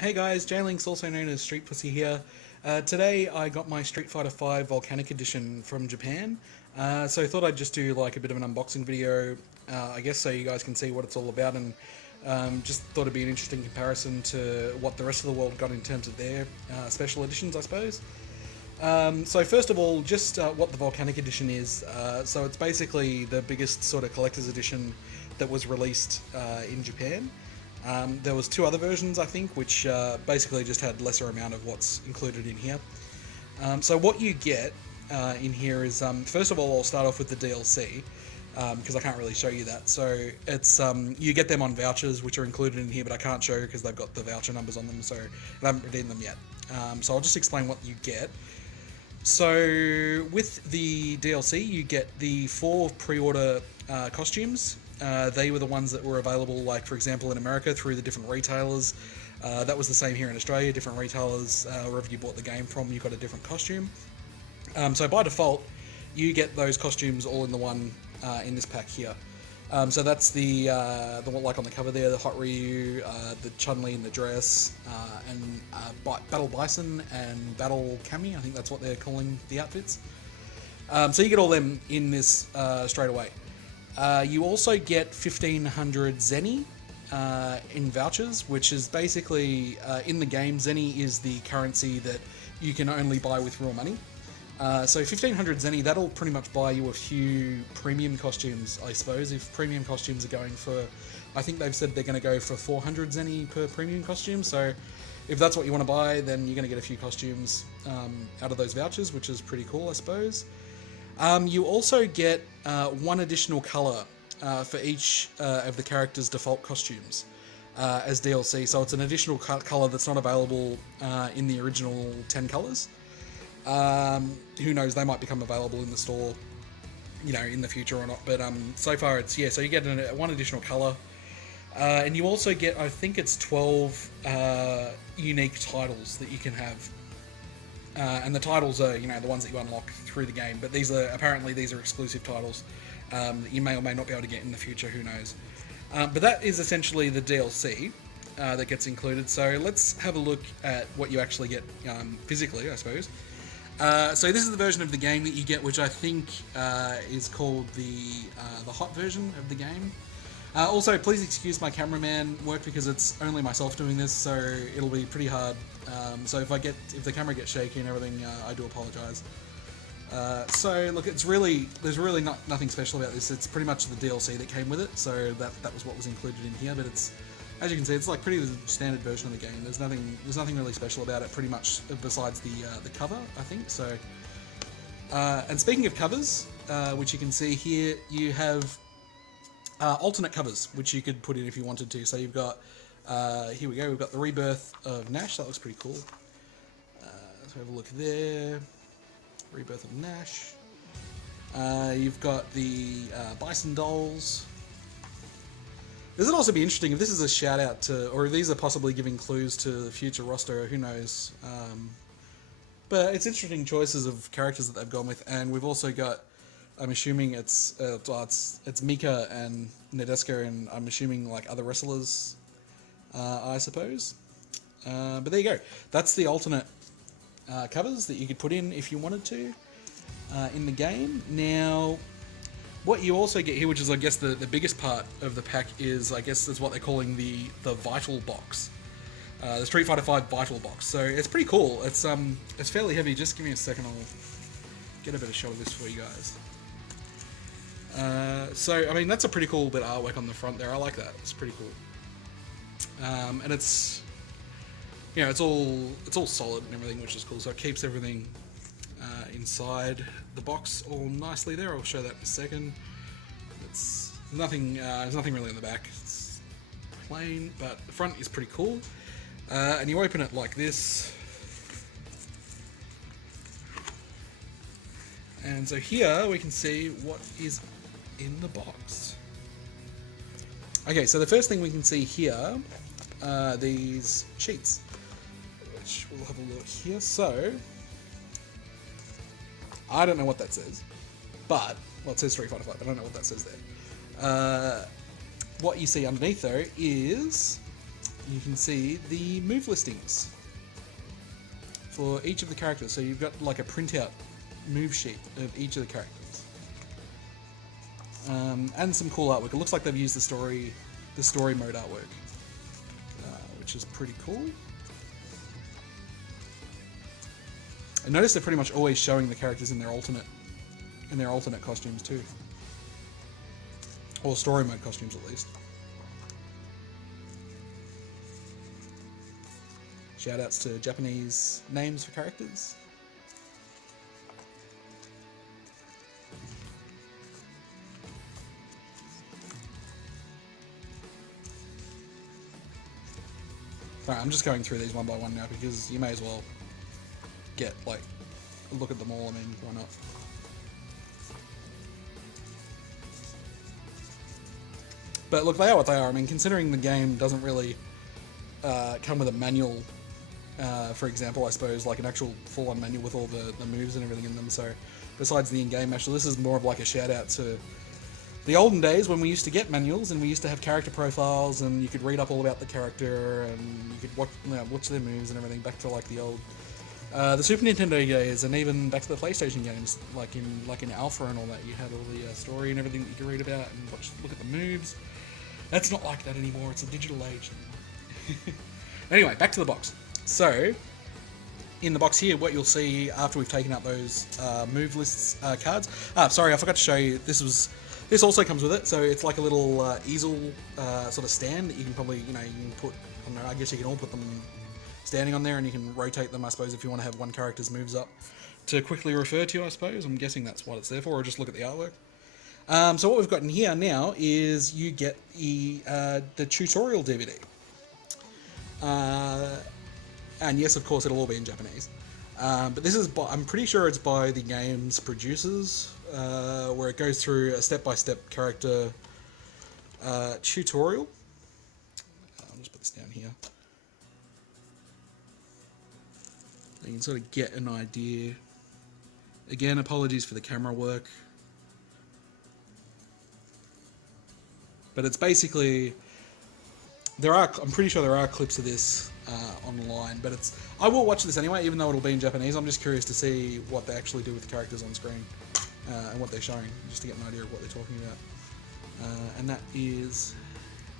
Hey guys, J-Link's also known as Street Pussy here. Today I got my Street Fighter V Volcanic Edition from Japan. So I thought I'd just do like a bit of an unboxing video, I guess so you guys can see what it's all about, and just thought it'd be an interesting comparison to what the rest of the world got in terms of their special editions, I suppose. So first of all, just what the Volcanic Edition is. So it's basically the biggest sort of collector's edition that was released in Japan. There was two other versions, I think, which basically just had lesser amount of what's included in here. So what you get in here is, first of all, I'll start off with the DLC, because I can't really show you that. So it's you get them on vouchers, which are included in here, but I can't show you because they've got the voucher numbers on them, so I haven't redeemed them yet. So I'll just explain what you get. So with the DLC, you get the 4 pre-order costumes. They were the ones that were available, like for example in America, through the different retailers. That was the same here in Australia. Different retailers, wherever you bought the game from, you got a different costume. So by default, you get those costumes all in the one in this pack here. So that's the one like on the cover there, the Hot Ryu, the Chun-Li in the dress, and Battle Bison and Battle Kami. I think that's what they're calling the outfits. So you get all them in this straight away. You also get 1500 Zenny in vouchers, which is basically, in the game, Zenny is the currency that you can only buy with real money. So 1500 Zenny, that'll pretty much buy you a few premium costumes, I suppose. If premium costumes are going for, I think they've said they're going to go for 400 Zenny per premium costume, so if that's what you want to buy, then you're going to get a few costumes out of those vouchers, which is pretty cool, I suppose. You also get one additional colour for each of the characters' default costumes as DLC. So it's an additional colour that's not available in the original 10 colours. Who knows, they might become available in the store, you know, in the future or not. But so far it's, yeah, so you get one additional colour. And you also get, I think it's 12 unique titles that you can have. And the titles are, you know, the ones that you unlock through the game, but these are exclusive titles that you may or may not be able to get in the future, who knows. But that is essentially the DLC that gets included. So let's have a look at what you actually get physically, I suppose. So this is the version of the game that you get, which I think is called the hot version of the game. Also, please excuse my cameraman work because it's only myself doing this, so it'll be pretty hard. So if the camera gets shaky and everything, I do apologise. So look, there's really nothing special about this. It's pretty much the DLC that came with it, so that was what was included in here. But it's, as you can see, it's like pretty standard version of the game. There's nothing really special about it, pretty much besides the cover, I think. So, and speaking of covers, which you can see here, you have alternate covers which you could put in if you wanted to. So you've got, here we go, we've got the Rebirth of Nash. That looks pretty cool. So have a look there. Rebirth of Nash. You've got the Bison dolls. This would also be interesting if this is a shout out to, or if these are possibly giving clues to the future roster, who knows. But it's interesting choices of characters that they've gone with, and we've also got, I'm assuming it's Mika and Nadeska, and I'm assuming like other wrestlers, I suppose. But there you go. That's the alternate covers that you could put in if you wanted to in the game. Now, what you also get here, which is I guess the biggest part of the pack, is I guess that's what they're calling the Vital Box, the Street Fighter V Vital Box. So it's pretty cool. It's fairly heavy. Just give me a second. I'll get a better shot of this for you guys. So I mean, that's a pretty cool bit of artwork on the front there. I like that. It's pretty cool. And it's, you know, it's all solid and everything, which is cool. So it keeps everything inside the box all nicely there. I'll show that in a second. It's nothing. There's nothing really in the back. It's plain, but the front is pretty cool. And you open it like this. And so here we can see what is in the box. Okay, so the first thing we can see here are these sheets, which we'll have a look here. So, I don't know what that says, but, well, it says Street Fighter V, but I don't know what that says there. What you see underneath, though, is you can see the move listings for each of the characters. So you've got like a printout move sheet of each of the characters, and some cool artwork. It looks like they've used the story mode artwork, which is pretty cool. I noticed they're pretty much always showing the characters in their alternate costumes too, or story mode costumes at least. Shoutouts to Japanese names for characters. Alright, I'm just going through these one by one now because you may as well get like a look at them all. I mean, why not? But look, they are what they are. I mean, considering the game doesn't really come with a manual, for example, I suppose, like an actual full-on manual with all the moves and everything in them. So, besides the in-game manual, this is more of like a shout-out to the olden days when we used to get manuals and we used to have character profiles and you could read up all about the character and you could watch their moves and everything. Back to like the old, the Super Nintendo days, and even back to the PlayStation games, like in Alpha and all that. You had all the story and everything that you could read about and look at the moves. That's not like that anymore. It's a digital age. Anyway, back to the box. So, in the box here, what you'll see after we've taken out those move lists cards. Sorry, I forgot to show you. This also comes with it. So it's like a little easel sort of stand that you can probably, you can put. I don't know, I guess you can all put them standing on there, and you can rotate them. I suppose if you want to have one character's moves up to quickly refer to. I suppose I'm guessing that's what it's there for, or just look at the artwork. So what we've got in here now is you get the tutorial DVD. And yes, of course, it'll all be in Japanese. But this is I'm pretty sure it's by the game's producers, where it goes through a step-by-step character tutorial. I'll just put this down here. You can sort of get an idea. Again, apologies for the camera work. But it's basically, I'm pretty sure there are clips of this online, but I will watch this anyway, even though it'll be in Japanese. I'm just curious to see what they actually do with the characters on screen and what they're showing, just to get an idea of what they're talking about. And that is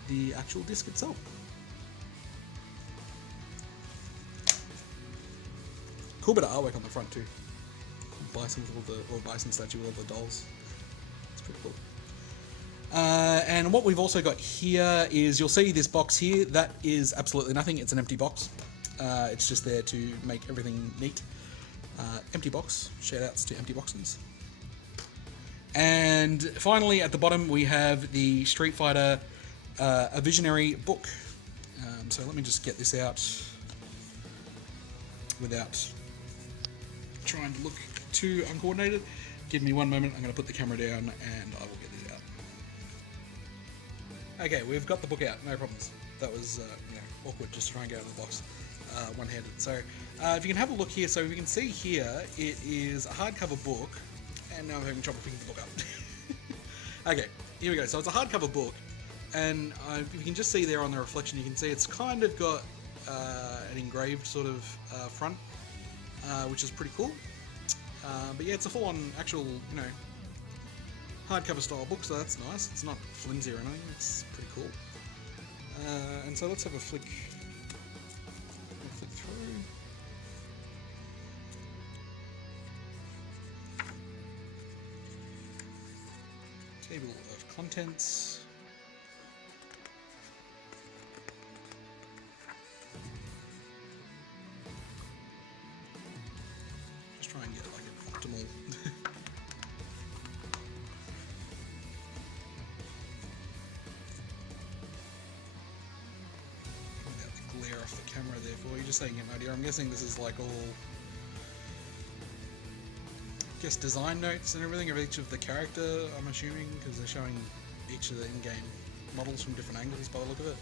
the actual disc itself. Cool bit of artwork on the front too. Bison statue with all the dolls. It's pretty cool. And what we've also got here is, you'll see this box here, that is absolutely nothing. It's an empty box. It's just there to make everything neat. Empty box. Shoutouts to empty boxes. And finally, at the bottom, we have the Street Fighter A Visionary book. So let me just get this out without trying to look too uncoordinated. Give me one moment. I'm going to put the camera down and I will get this out. Okay, we've got the book out, no problems. That was awkward just to try and get out of the box one-handed. So if you can have a look here, so you can see here, it is a hardcover book, and now I'm having trouble picking the book up. Okay, here we go. So it's a hardcover book, and you can just see there on the reflection, you can see it's kind of got an engraved sort of front, which is pretty cool. But yeah, it's a full-on actual, hardcover style book, so that's nice. It's not flimsy or anything. It's pretty cool. And so let's have a flick through. Table of contents. Just try and get like an optimal. Off the camera there for you, just so you get an idea. I'm guessing this is like all, design notes and everything of each of the character, I'm assuming, because they're showing each of the in-game models from different angles by the look of it.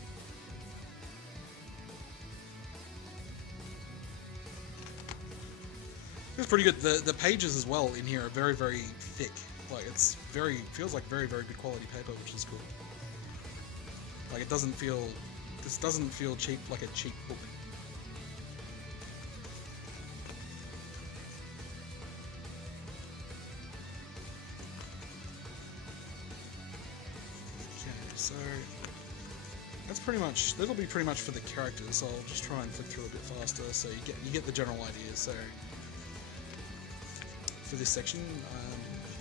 It's pretty good. The pages as well in here are very, very thick. Like feels like very, very good quality paper, which is cool. Like it doesn't feel This doesn't feel cheap, like a cheap book. Okay, so that's pretty much, that'll be pretty much for the characters, so I'll just try and flick through a bit faster so you get the general idea. So for this section,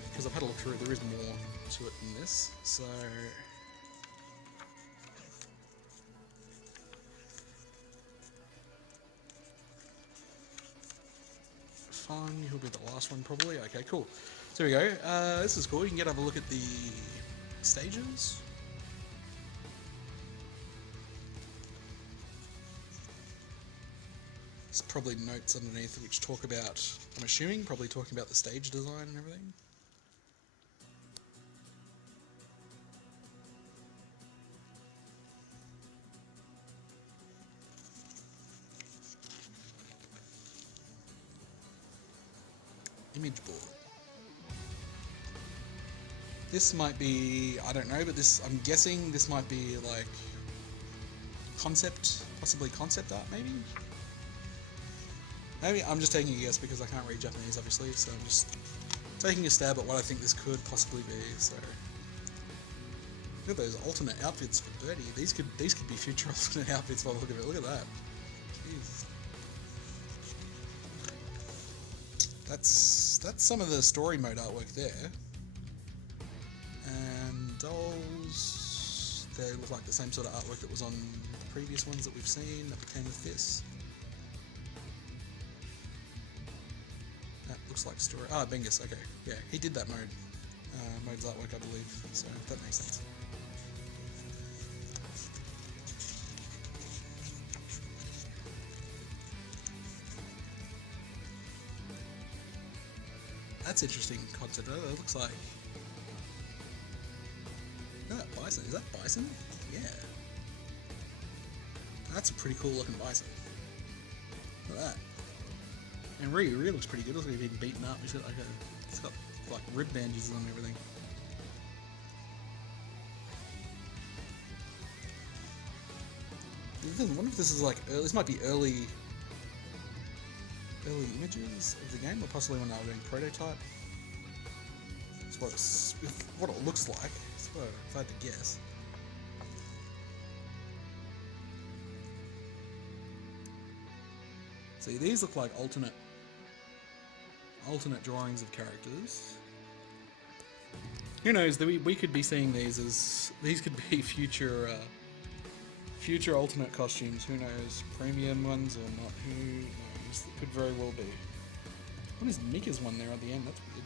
because I've had a look through it, there is more to it than this. So fun, he'll be the last one probably. Okay, cool. So here we go. This is cool. You can have a look at the stages. There's probably notes underneath which talk about, I'm assuming, probably talking about the stage design and everything. Image board. This might be, I don't know, but this, I'm guessing this might be like concept, possibly concept art maybe? Maybe I'm just taking a guess because I can't read Japanese obviously, so I'm just taking a stab at what I think this could possibly be. So look at those alternate outfits for Birdie. These could be future alternate outfits by the look of it. Look at that. Jeez. That's some of the story mode artwork there. And dolls, they look like the same sort of artwork that was on the previous ones that we've seen that came with this. That looks like story. Ah, Bengus, okay. Yeah, he did that mode. Mode's artwork, I believe. So that makes sense. That's interesting concept. It looks like. Is that bison? Is that bison? Yeah. That's a pretty cool looking bison. Look at that. And Ryu looks pretty good. Looks like he's been beaten up. He's got like it's got like rib bandages on and everything. I wonder if this is like early. This might be early images of the game, or possibly when they were doing prototype. That's what it looks like. That's what if I had to guess. See, these look like alternate drawings of characters. Who knows? We could be seeing these as could be future alternate costumes. Who knows? Premium ones or not? Who knows? It could very well be. What is Mika's one there at the end? That's weird.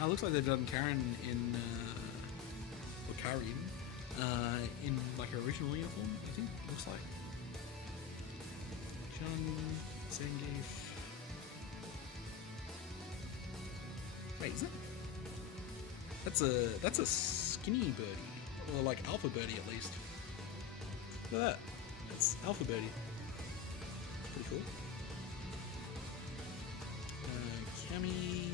Oh, it looks like they've done Karen in or Karin in like her original uniform. I think it looks like. Chung, Zangief. Wait, is that? That's a skinny birdie, or like alpha birdie at least. Look at that. That's alpha birdie. Pretty cool. Cammy,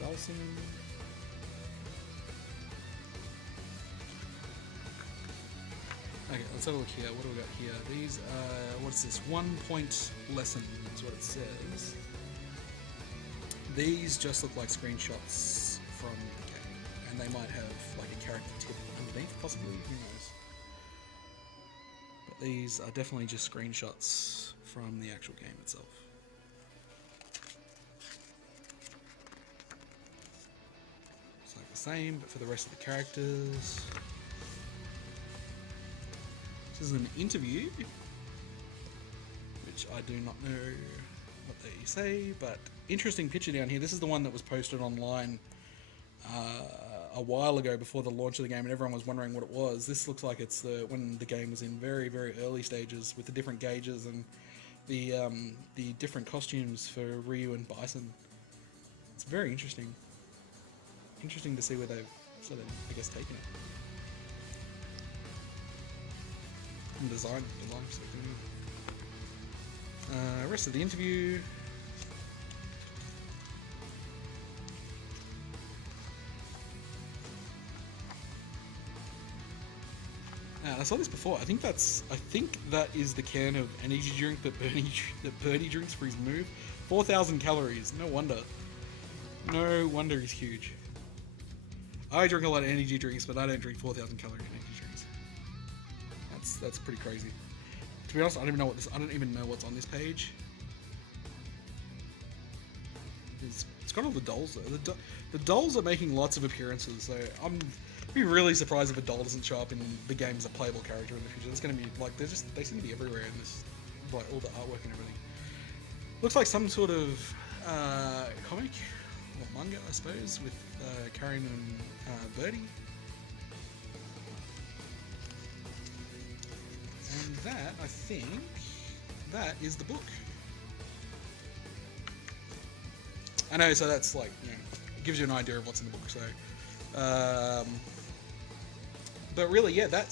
Dawson. Okay, let's have a look here. What do we got here? These, what's this? 1 point lesson is what it says. These just look like screenshots from the game, and they might have like a character tip underneath, possibly. Who knows? But these are definitely just screenshots from the actual game itself. It's like the same, but for the rest of the characters. This is an interview, which I do not know what they say, but interesting picture down here. This is the one that was posted online a while ago before the launch of the game, and everyone was wondering what it was. This looks like it's when the game was in very, very early stages with the different gauges and the different costumes for Ryu and Bison. It's very interesting. Interesting to see where they've sort of, I guess, taken it. And design so good. Rest of the interview. I saw this before. I think that is the can of energy drink that Birdie drinks for his move. 4,000 calories. No wonder. No wonder he's huge. I drink a lot of energy drinks, but I don't drink 4,000 calorie energy drinks. That's pretty crazy. To be honest, I don't even know what's on this page. It's got all the dolls though. The dolls are making lots of appearances, so I'm be really surprised if a doll doesn't show up in the game as a playable character in the future. It's going to be like they seem to be everywhere in this, like all the artwork and everything. Looks like some sort of comic or manga, I suppose, with Karen and Birdie. And that, I think, that is the book. I know, so that's like, you know, it gives you an idea of what's in the book. So, but really, yeah, that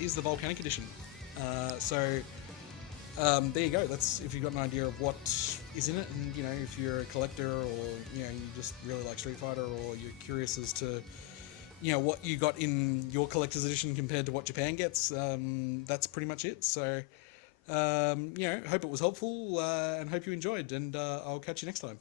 is the Volcanic edition. There you go. That's if you've got an idea of what is in it, and you know, if you're a collector or you know you just really like Street Fighter, or you're curious as to you know what you got in your collector's edition compared to what Japan gets. That's pretty much it. So, you know, hope it was helpful and hope you enjoyed, and I'll catch you next time.